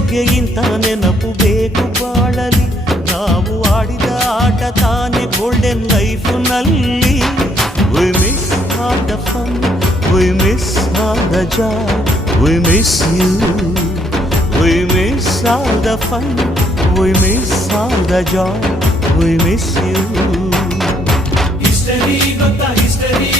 ಜೋಡಿಗೆ ಇಂಥ ನೆನಪು ಬೇಕು ಬಾಳಲಿ. ನಾವು ಆಡಿದ ಆಟ ತಾನೆ golden ಲೈಫ್ನಲ್ಲಿ. We miss all the fun, we miss all the joy, we miss you. We miss all the fun, we miss all the joy, we miss you. History gotta history.